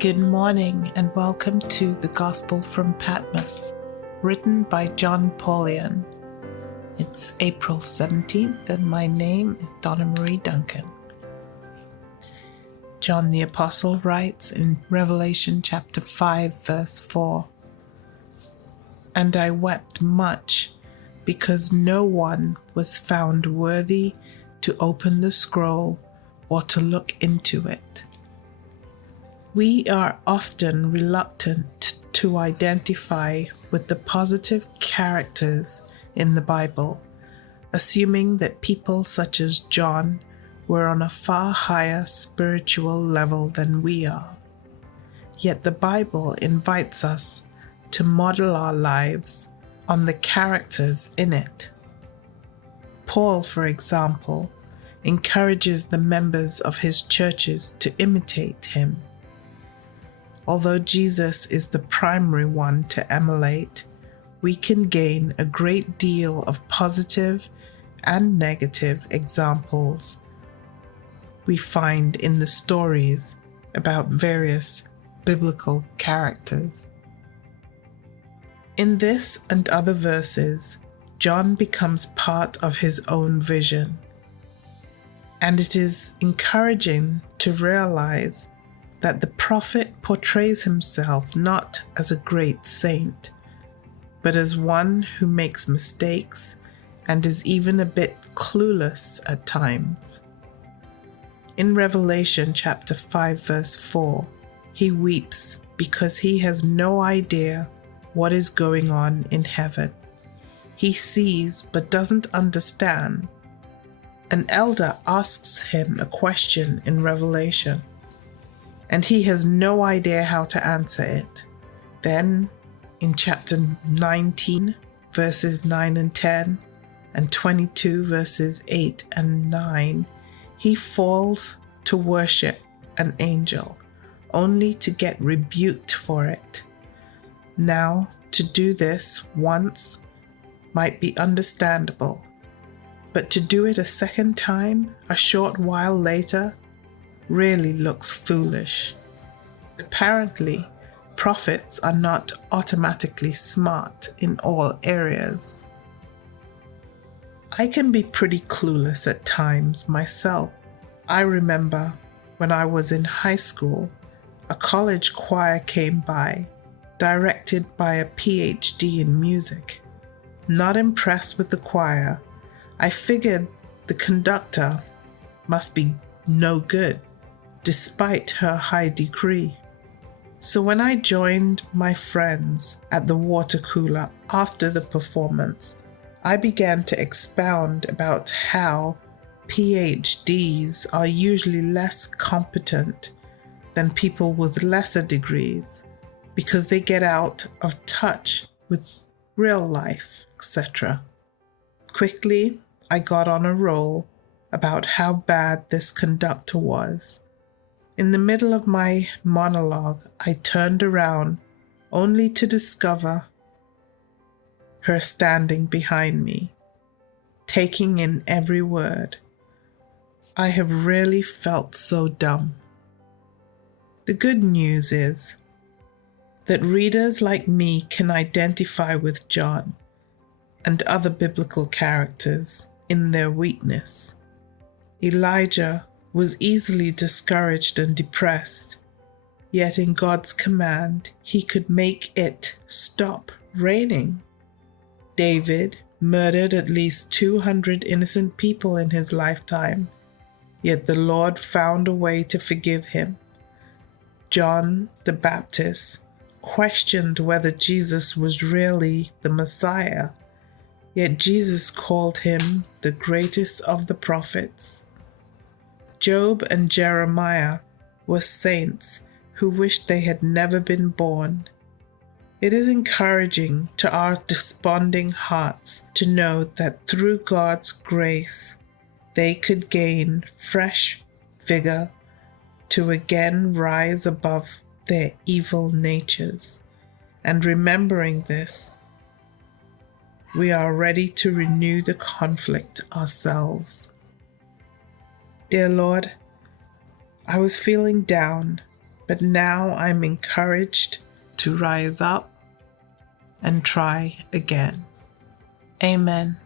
Good morning and welcome to the Gospel from Patmos, written by John Paulian. It's April 17th and my name is Donna Marie Duncan. John the Apostle writes in Revelation chapter 5 verse 4, "And I wept much because no one was found worthy to open the scroll or to look into it." We are often reluctant to identify with the positive characters in the Bible, assuming that people such as John were on a far higher spiritual level than we are. Yet the Bible invites us to model our lives on the characters in it. Paul, for example, encourages the members of his churches to imitate him. Although Jesus is the primary one to emulate, we can gain a great deal of positive and negative examples we find in the stories about various biblical characters. In this and other verses, John becomes part of his own vision, and it is encouraging to realize that the prophet portrays himself not as a great saint, but as one who makes mistakes and is even a bit clueless at times. In Revelation chapter 5 verse 4, he weeps because he has no idea what is going on in heaven. He sees but doesn't understand. An elder asks him a question in Revelation, and he has no idea how to answer it. Then, in chapter 19, verses 9 and 10, and 22, verses 8 and 9, he falls to worship an angel, only to get rebuked for it. Now, to do this once might be understandable, but to do it a second time, a short while later, really looks foolish. Apparently, prophets are not automatically smart in all areas. I can be pretty clueless at times myself. I remember when I was in high school, a college choir came by, directed by a PhD in music. Not impressed with the choir, I figured the conductor must be no good, despite her high degree. So when I joined my friends at the water cooler after the performance, I began to expound about how PhDs are usually less competent than people with lesser degrees because they get out of touch with real life, etc. Quickly, I got on a roll about how bad this conductor was. In the middle of my monologue, I turned around only to discover her standing behind me, taking in every word. I have really felt so dumb. The good news is that readers like me can identify with John and other biblical characters in their weakness. Elijah was easily discouraged and depressed, yet in God's command, he could make it stop raining. David murdered at least 200 innocent people in his lifetime, yet the Lord found a way to forgive him. John the Baptist questioned whether Jesus was really the Messiah, yet Jesus called him the greatest of the prophets. Job and Jeremiah were saints who wished they had never been born. It is encouraging to our desponding hearts to know that through God's grace, they could gain fresh vigor to again rise above their evil natures. And remembering this, we are ready to renew the conflict ourselves. Dear Lord, I was feeling down, but now I'm encouraged to rise up and try again. Amen.